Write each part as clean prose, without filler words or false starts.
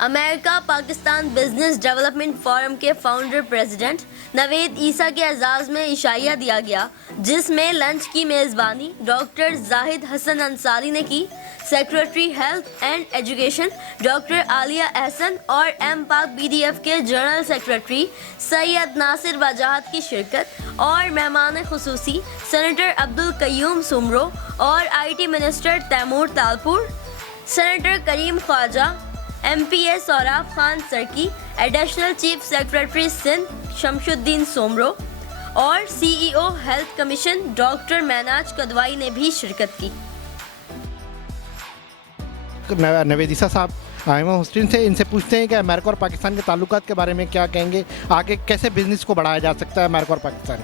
America Pakistan business development forum के founder president Naved ईसा के एजाज़ में इशाइया दिया गया, जिसमें लंच की मेज़बानी डॉक्टर जाहिद हसन अंसारी ने की। Secretary health and education doctor Aliya Ehsan और एम पाक BDF के जनरल सेक्रेटरी सैयद नासिर वजाहत की शिरकत और मेहमान खुसूसी सेनेटर अब्दुल कयूम सुमरो और IT minister Taimur Talpur, senator Karim Khawaja, MPA Sohrab Khan Sarki, additional chief secretary Sindh Shamsuddin Soomro और CEO health commission doctor Mainaz Kidwai ने भी शिरकत की। नवेद ईसा साहब आइमा हॉस्टिन से, इनसे पूछते हैं कि अमेरिका और पाकिस्तान के ताल्लुकात के बारे में क्या कहेंगे, आगे कैसे बिजनेस को बढ़ाया जा सकता है अमेरिका और पाकिस्तान।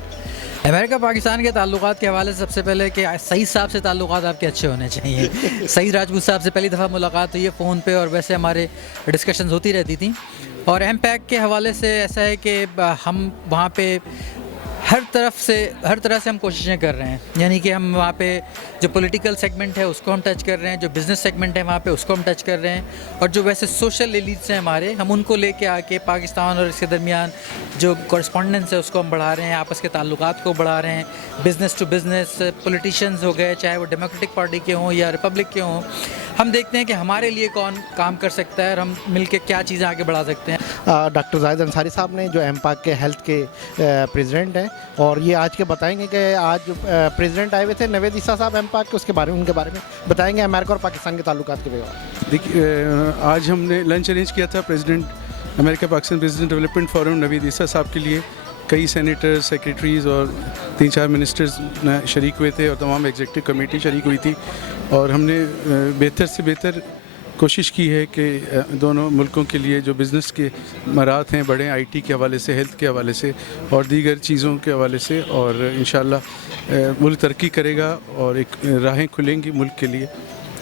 अमेरिका पाकिस्तान के ताल्लुकात के हवाले से सबसे पहले कि सही साहब से ताल्लुकात आपके अच्छे होने चाहिए। सही राजपूत साहब से पहली दफ़ा मुलाकात हुई है फ़ोन पे और वैसे हमारे डिस्कशंस होती रहती थी। और MPAC के हवाले से ऐसा है कि हम वहाँ पे हर तरह से हम कोशिशें कर रहे हैं, यानी कि हम वहाँ पे जो पॉलिटिकल सेगमेंट है उसको हम टच कर रहे हैं, जो बिज़नेस सेगमेंट है वहाँ पे उसको हम टच कर रहे हैं, और जो वैसे सोशल एलिट्स हैं हमारे, हम उनको लेके आके पाकिस्तान और इसके दरमियान जो कॉरस्पॉन्डेंस है उसको हम बढ़ा रहे हैं, आपस के ताल्लुकात को बढ़ा रहे हैं। बिज़नेस टू बिज़नेस पॉलिटिशियंस हो गए, चाहे वो डेमोक्रेटिक पार्टी के हों या रिपब्लिक के हों, हम देखते हैं कि हमारे लिए कौन काम कर सकता है और हम मिलके क्या चीज़ें आगे बढ़ा सकते हैं। डॉक्टर जाहिद अंसारी साहब ने, जो MPAC के हेल्थ के प्रेसिडेंट हैं, और ये आज के बताएंगे कि आज प्रेसिडेंट आए हुए थे नवेद ईसा साहब MPAC के, उसके बारे में, उनके बारे में बताएंगे अमेरिका और पाकिस्तान के ताल्लुकात के बारे। देखिए, आज हमने लंच अरेंज किया था president America Pakistan business development forum Naveed Isa साहब के लिए। कई सेनेटर, सेक्रेटरीज़ और 3-4 मिनिस्टर्स शरीक हुए थे और तमाम एग्जीक्यूटिव कमेटी शरीक हुई थी, और हमने बेहतर से बेहतर कोशिश की है कि दोनों मुल्कों के लिए जो बिज़नेस के मराहत हैं बढ़ें, IT के हवाले से, हेल्थ के हवाले से और दीगर चीज़ों के हवाले से, और इंशाअल्लाह मुल्क तरक्की करेगा और एक राहें खुलेंगी मुल्क के लिए,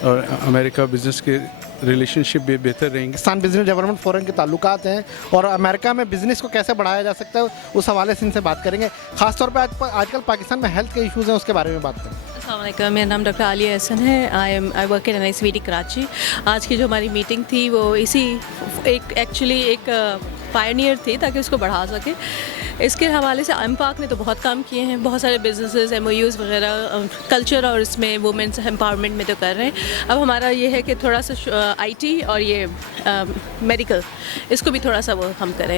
और अमेरिका बिज़नेस के रिलेशनशिप भी बेहतर रहेंगे। पाकिस्तान बिजनेस डेवलपमेंट फोरम के ताल्लुकात हैं और अमेरिका में बिज़नेस को कैसे बढ़ाया जा सकता है, उस हवाले से इनसे बात करेंगे। ख़ासतौर पर आजकल पाकिस्तान में हेल्थ के इश्यूज़ हैं, उसके बारे में बात करें। अस्सलामुअलैकुम, मेरा नाम डॉक्टर आलिया एहसन है। I work in NICVD Karachi. आज की जो हमारी मीटिंग थी वो इसी एक पायनियर थी ताकि उसको बढ़ा सके। इसके हवाले से MPAC ने तो बहुत काम किए हैं, बहुत सारे बिजनेसेस, MOUs वगैरह कल्चर और इसमें वुमेंस एम्पावरमेंट में तो कर रहे हैं। अब हमारा ये है कि थोड़ा सा IT और ये मेडिकल, इसको भी थोड़ा सा वो हम करें।